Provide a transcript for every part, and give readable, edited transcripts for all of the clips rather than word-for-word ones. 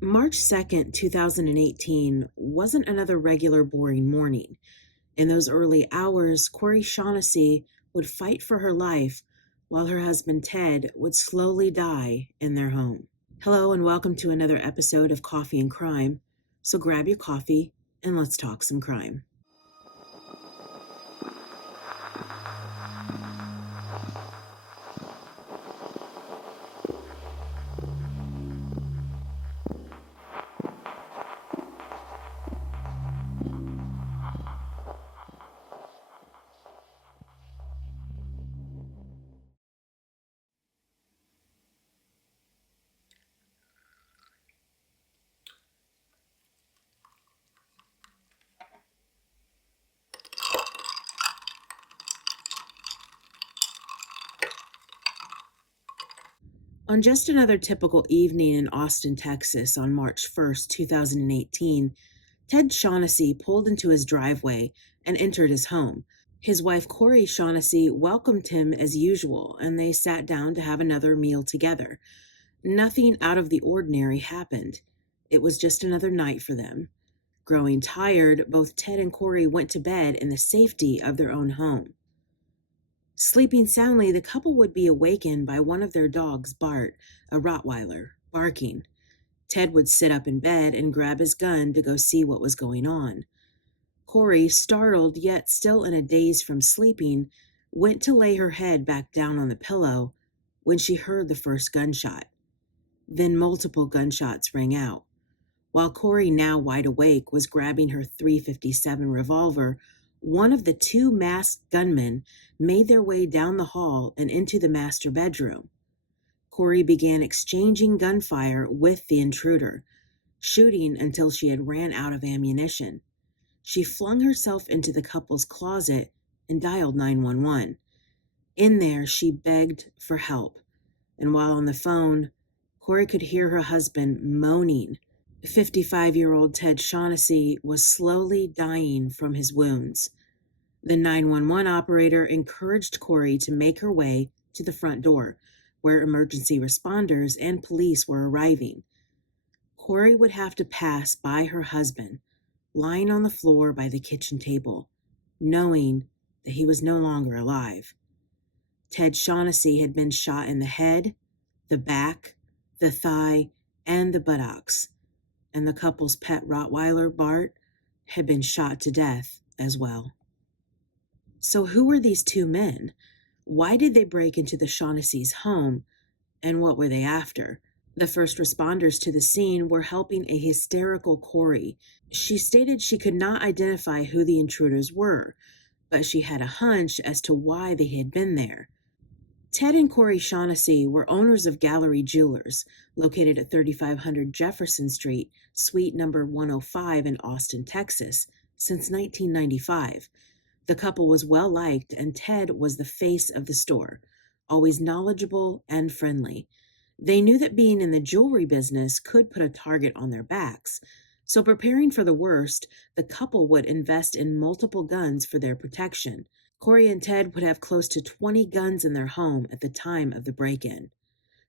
March 2nd, 2018 wasn't another regular boring morning. In those early hours, Corey Shaughnessy would fight for her life while her husband Ted would slowly die in their home. Hello and welcome to another episode of Coffee and Crime. So grab your coffee and let's talk some crime. On just another typical evening in Austin, Texas on March 1st, 2018, Ted Shaughnessy pulled into his driveway and entered his home. His wife, Corey Shaughnessy, welcomed him as usual, and they sat down to have another meal together. Nothing out of the ordinary happened. It was just another night for them. Growing tired, both Ted and Corey went to bed in the safety of their own home. Sleeping soundly, the couple would be awakened by one of their dogs, Bart, a Rottweiler, barking. Ted would sit up in bed and grab his gun to go see what was going on. Corey, startled yet still in a daze from sleeping, went to lay her head back down on the pillow when she heard the first gunshot. Then multiple gunshots rang out. While Corey, now wide awake, was grabbing her .357 revolver, one of the two masked gunmen made their way down the hall and into the master bedroom. Corey began exchanging gunfire with the intruder, shooting until she had ran out of ammunition. She flung herself into the couple's closet and dialed 911. In there, she begged for help, and while on the phone, Corey could hear her husband moaning. 55-year-old Ted Shaughnessy was slowly dying from his wounds. The 911 operator encouraged Corey to make her way to the front door, where emergency responders and police were arriving. Corey would have to pass by her husband, lying on the floor by the kitchen table, knowing that he was no longer alive. Ted Shaughnessy had been shot in the head, the back, the thigh, and the buttocks, and the couple's pet Rottweiler, Bart, had been shot to death as well. So who were these two men? Why did they break into the Shaughnessy's home, and what were they after? The first responders to the scene were helping a hysterical Corey. She stated she could not identify who the intruders were, but she had a hunch as to why they had been there. Ted and Corey Shaughnessy were owners of Gallerie Jewelers, located at 3500 Jefferson Street, suite number 105 in Austin, Texas, since 1995. The couple was well liked, and Ted was the face of the store, always knowledgeable and friendly. They knew that being in the jewelry business could put a target on their backs, so preparing for the worst, the couple would invest in multiple guns for their protection. Corey and Ted would have close to 20 guns in their home at the time of the break-in.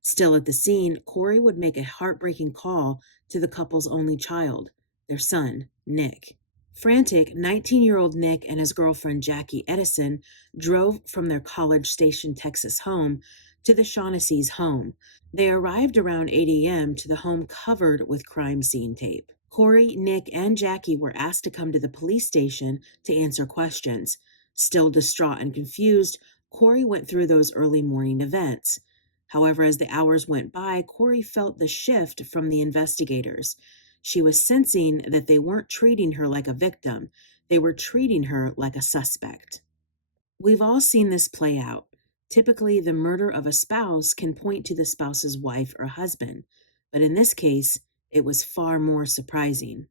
Still at the scene, Corey would make a heartbreaking call to the couple's only child, their son, Nick. Frantic, 19-year-old Nick and his girlfriend Jackie Edison drove from their College Station, Texas home to the Shaughnessy's home. They arrived around 8 a.m. to the home covered with crime scene tape. Corey, Nick, and Jackie were asked to come to the police station to answer questions. Still distraught and confused, Corey went through those early morning events. However, as the hours went by, Corey felt the shift from the investigators. She was sensing that they weren't treating her like a victim. They were treating her like a suspect. We've all seen this play out. Typically, the murder of a spouse can point to the spouse's wife or husband, but in this case, it was far more surprising.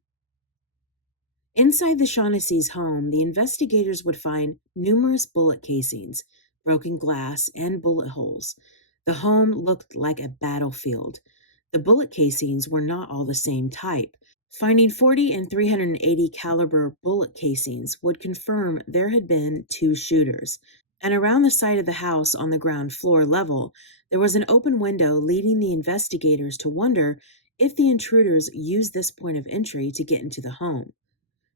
Inside the Shaughnessy's home, the investigators would find numerous bullet casings, broken glass, and bullet holes. The home looked like a battlefield. The bullet casings were not all the same type. Finding 40 and 380 caliber bullet casings would confirm there had been two shooters. And around the side of the house on the ground floor level, there was an open window leading the investigators to wonder if the intruders used this point of entry to get into the home.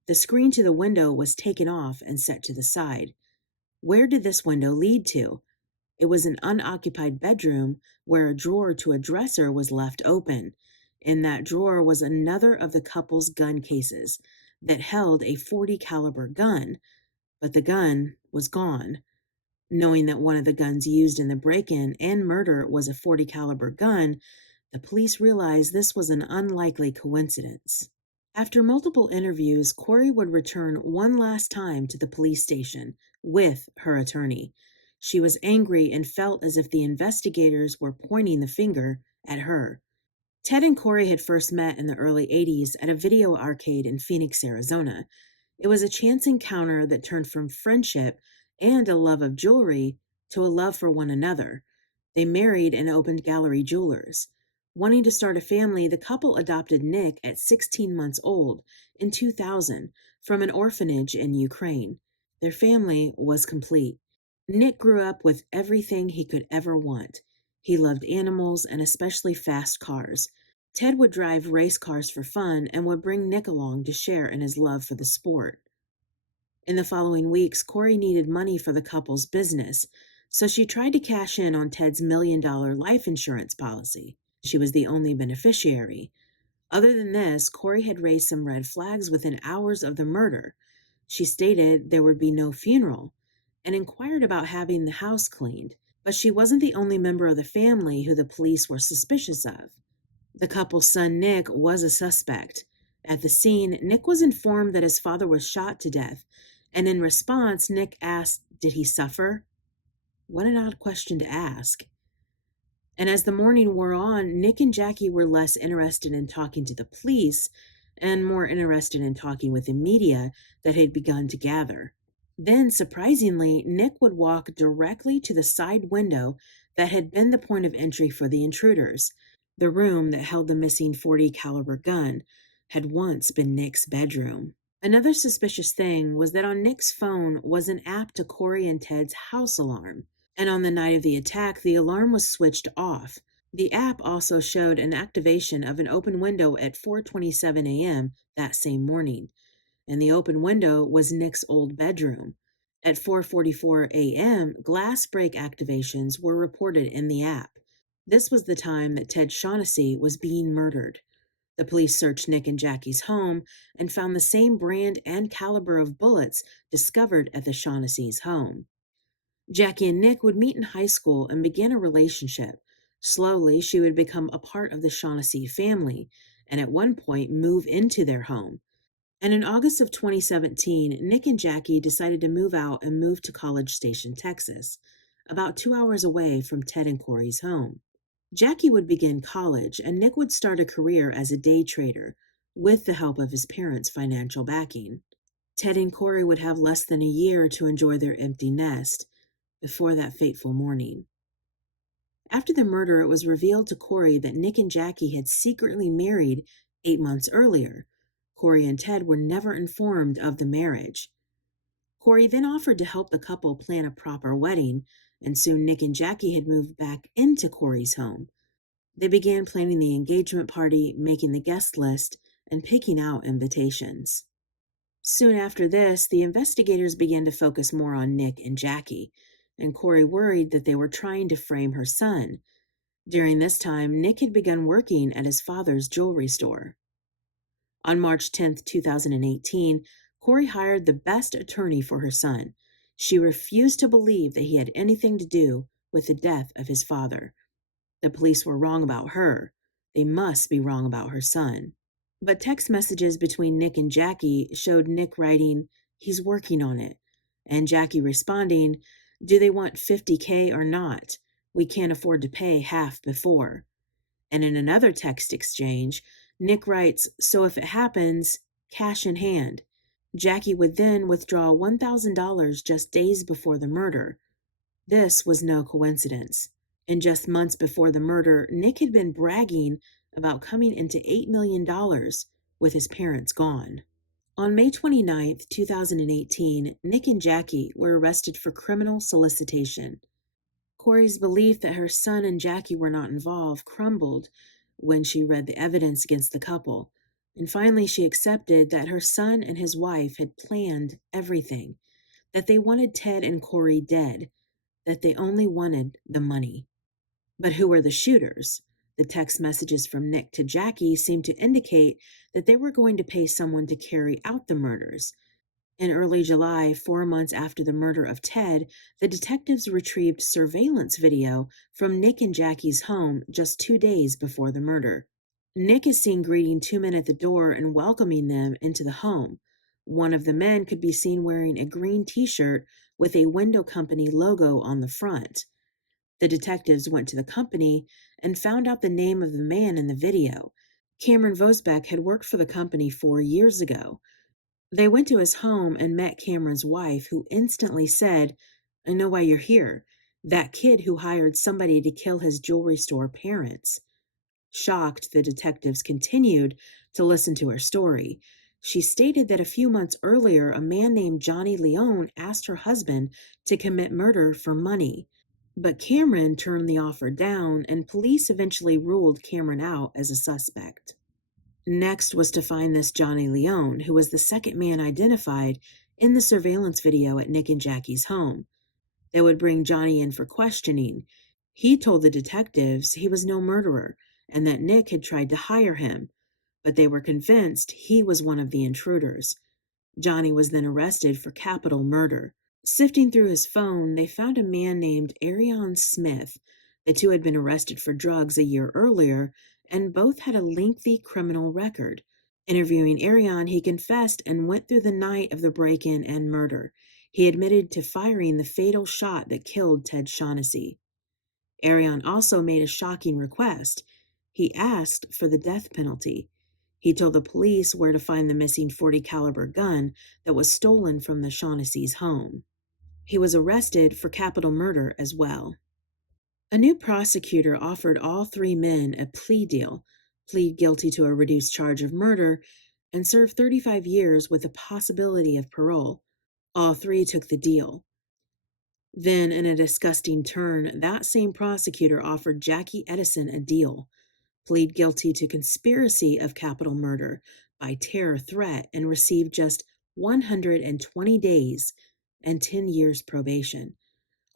The screen to the window was taken off and set to the side. Where did this window lead to? It was an unoccupied bedroom where a drawer to a dresser was left open. In that drawer was another of the couple's gun cases that held a .40 caliber gun, but the gun was gone. Knowing that one of the guns used in the break-in and murder was a .40 caliber gun, the police realized this was an unlikely coincidence. After multiple interviews, Corey would return one last time to the police station with her attorney. She was angry and felt as if the investigators were pointing the finger at her. Ted and Corey had first met in the early 80s at a video arcade in Phoenix, Arizona. It was a chance encounter that turned from friendship and a love of jewelry to a love for one another. They married and opened Gallerie Jewelers. Wanting to start a family, the couple adopted Nick at 16 months old in 2000 from an orphanage in Ukraine. Their family was complete. Nick grew up with everything he could ever want. He loved animals and especially fast cars. Ted would drive race cars for fun and would bring Nick along to share in his love for the sport. In the following weeks, Corey needed money for the couple's business, so she tried to cash in on Ted's $1 million life insurance policy. She was the only beneficiary. Other than this, Corey had raised some red flags within hours of the murder. She stated there would be no funeral and inquired about having the house cleaned, but she wasn't the only member of the family who the police were suspicious of. The couple's son, Nick, was a suspect. At the scene, Nick was informed that his father was shot to death, and in response, Nick asked, "Did he suffer?" What an odd question to ask. And as the morning wore on, Nick and Jackie were less interested in talking to the police and more interested in talking with the media that had begun to gather. Then, surprisingly, Nick would walk directly to the side window that had been the point of entry for the intruders. The room that held the missing .40 caliber gun had once been Nick's bedroom. Another suspicious thing was that on Nick's phone was an app to Corey and Ted's house alarm. And on the night of the attack, the alarm was switched off. The app also showed an activation of an open window at 4:27 a.m. that same morning, and the open window was Nick's old bedroom. At 4:44 a.m., glass break activations were reported in the app. This was the time that Ted Shaughnessy was being murdered. The police searched Nick and Jackie's home and found the same brand and caliber of bullets discovered at the Shaughnessy's home. Jackie and Nick would meet in high school and begin a relationship. Slowly, she would become a part of the Shaughnessy family and at one point move into their home. And in August of 2017, Nick and Jackie decided to move out and move to College Station, Texas, about 2 hours away from Ted and Corey's home. Jackie would begin college and Nick would start a career as a day trader with the help of his parents' financial backing. Ted and Corey would have less than a year to enjoy their empty nest before that fateful morning. After the murder, it was revealed to Corey that Nick and Jackie had secretly married 8 months earlier. Corey and Ted were never informed of the marriage. Corey then offered to help the couple plan a proper wedding, and soon Nick and Jackie had moved back into Corey's home. They began planning the engagement party, making the guest list, and picking out invitations. Soon after this, the investigators began to focus more on Nick and Jackie, and Corey worried that they were trying to frame her son. During this time, Nick had begun working at his father's jewelry store. On March 10, 2018, Corey hired the best attorney for her son. She refused to believe that he had anything to do with the death of his father. The police were wrong about her. They must be wrong about her son. But text messages between Nick and Jackie showed Nick writing, "He's working on it," and Jackie responding, "Do they want $50K or not? We can't afford to pay half before." And in another text exchange, Nick writes, "So if it happens, cash in hand." Jackie would then withdraw $1,000 just days before the murder. This was no coincidence. And just months before the murder, Nick had been bragging about coming into $8 million with his parents gone. On May 29, 2018, Nick and Jackie were arrested for criminal solicitation. Corey's belief that her son and Jackie were not involved crumbled when she read the evidence against the couple. And finally, she accepted that her son and his wife had planned everything, that they wanted Ted and Corey dead, that they only wanted the money. But who were the shooters? The text messages from Nick to Jackie seemed to indicate that they were going to pay someone to carry out the murders. In early July, 4 months after the murder of Ted, the detectives retrieved surveillance video from Nick and Jackie's home just 2 days before the murder. Nick is seen greeting two men at the door and welcoming them into the home. One of the men could be seen wearing a green t-shirt with a window company logo on the front. The detectives went to the company and found out the name of the man in the video. Cameron Vosbeck had worked for the company 4 years ago. They went to his home and met Cameron's wife, who instantly said, "I know why you're here. That kid who hired somebody to kill his jewelry store parents." Shocked, the detectives continued to listen to her story. She stated that a few months earlier, a man named Johnny Leone asked her husband to commit murder for money. But Cameron turned the offer down, and police eventually ruled Cameron out as a suspect. Next was to find this Johnny Leone, who was the second man identified in the surveillance video at Nick and Jackie's home. They would bring Johnny in for questioning. He told the detectives he was no murderer and that Nick had tried to hire him, but they were convinced he was one of the intruders. Johnny was then arrested for capital murder. Sifting through his phone, they found a man named Arion Smith. The two had been arrested for drugs a year earlier, and both had a lengthy criminal record. Interviewing Arion, he confessed and went through the night of the break-in and murder. He admitted to firing the fatal shot that killed Ted Shaughnessy. Arion also made a shocking request. He asked for the death penalty. He told the police where to find the missing .40 caliber gun that was stolen from the Shaughnessy's home. He was arrested for capital murder as well. A new prosecutor offered all three men a plea deal, plead guilty to a reduced charge of murder, and serve 35 years with the possibility of parole. All three took the deal. Then, in a disgusting turn, that same prosecutor offered Jackie Edison a deal, plead guilty to conspiracy of capital murder by terror threat, and receive just 120 days and 10 years probation.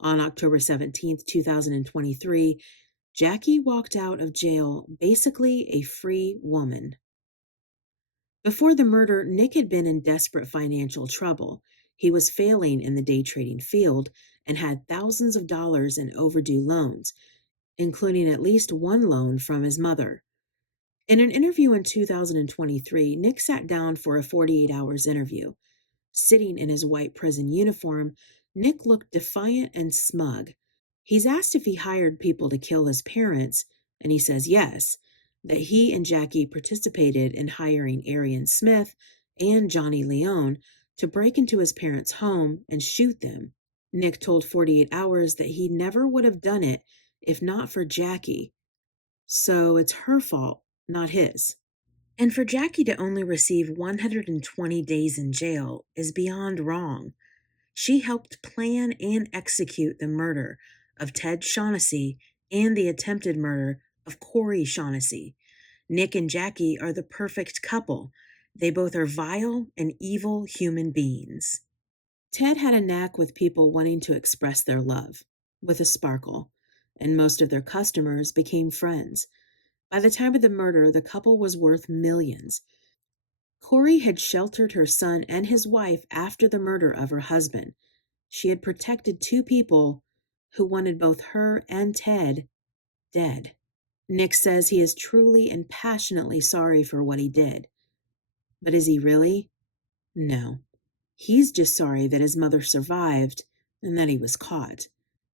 On October 17, 2023, Jackie walked out of jail basically a free woman. Before the murder, Nick had been in desperate financial trouble. He was failing in the day trading field and had thousands of dollars in overdue loans, including at least one loan from his mother. In an interview in 2023, Nick sat down for a 48 hours interview. Sitting in his white prison uniform, Nick looked defiant and smug. He's asked if he hired people to kill his parents, and he says yes, that he and Jackie participated in hiring Arion Smith and Johnny Leone to break into his parents' home and shoot them. Nick told 48 Hours that he never would have done it if not for Jackie. So it's her fault, not his. And for Jackie to only receive 120 days in jail is beyond wrong. She helped plan and execute the murder of Ted Shaughnessy and the attempted murder of Corey Shaughnessy. Nick and Jackie are the perfect couple. They both are vile and evil human beings. Ted had a knack with people wanting to express their love, with a sparkle, and most of their customers became friends. By the time of the murder, the couple was worth millions. Corey had sheltered her son and his wife after the murder of her husband. She had protected two people who wanted both her and Ted dead. Nick says he is truly and passionately sorry for what he did. But is he really? No. He's just sorry that his mother survived and that he was caught.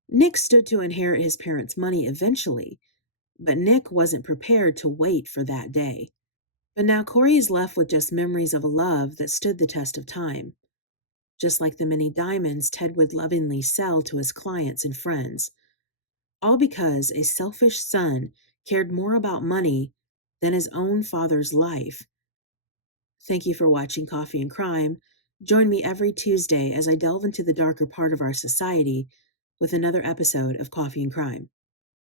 Nick stood to inherit his parents' money eventually, but Nick wasn't prepared to wait for that day. But now Corey is left with just memories of a love that stood the test of time, just like the many diamonds Ted would lovingly sell to his clients and friends, all because a selfish son cared more about money than his own father's life. Thank you for watching Coffee and Crime. Join me every Tuesday as I delve into the darker part of our society with another episode of Coffee and Crime.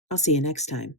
I'll see you next time.